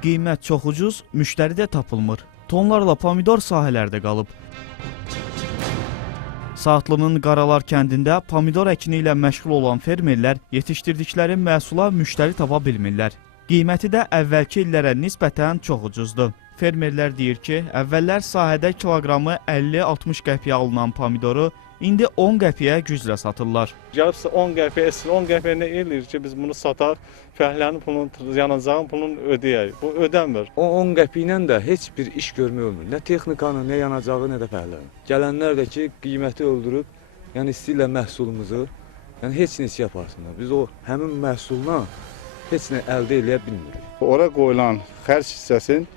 Qiymət çox ucuz, müştəri də tapılmır. Tonlarla pomidor sahələrdə qalıb. Saatlının Qaralar kəndində pomidor əkini ilə məşğul olan fermerlər yetişdirdikləri məhsula müştəri tapa bilmirlər. Qiyməti də əvvəlki illərə nisbətən çox ucuzdur. Fermerlər deyir ki, əvvəllər sahədə kiloqramı 50-60 qəpiyə alınan pomidoru indi 10 qəpiyə güclə satırlar. Gəlib 10 qəpiyə, 10 qəpiyə nə eləyir ki, biz bunu satar, fəhlənin pulunu, yanacağın pulunu ödəyək. Bu ödəmir. O 10 qəpiylə də heç bir iş görmək olmur. Nə texnikanı, nə yanacağı, nə də fəhlənin. Gələnlər də ki, qiyməti öldürüb, yəni istəyirlər məhsulumuzu, yəni heç nə yaparsınlar. Biz o həmin məhsuldan heç nə əldə edə bilmirik. Ora qoyulan xərc hissəsin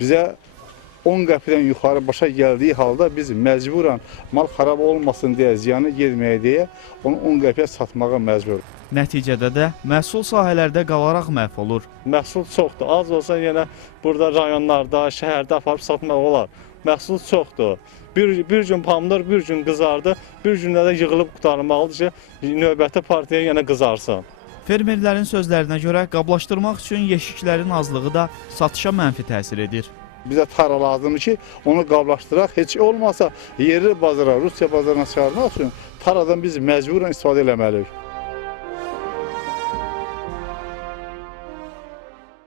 bizə 10 qəpdən yuxarı başa gəldiyi halda biz məcburan mal xarab olmasın deyə, ziyanı getməyə deyə onu 10 qəpiyə satmağa məcbur. Nəticədə də məhsul sahələrdə qalaraq məhv olur. Məhsul çoxdur. Az olsa yenə burada rayonlarda, şəhərdə aparıb satmaq olar. Məhsul çoxdur. Bir gün pomidor, bir gün qızardı, bir gündə də yığılıb qutarılmalıdır ki, növbəti partiya yenə qızarsın. Fermerlərin sözlərinə görə qablaşdırmaq üçün yeşiklərin azlığı da satışa mənfi təsir edir. Bizə tara lazımdır ki, onu qablaşdıraq. Heç olmasa yerli bazara, Rusiya bazarına çıxarmaq üçün taradan biz məcburen istifadə eləməliyik.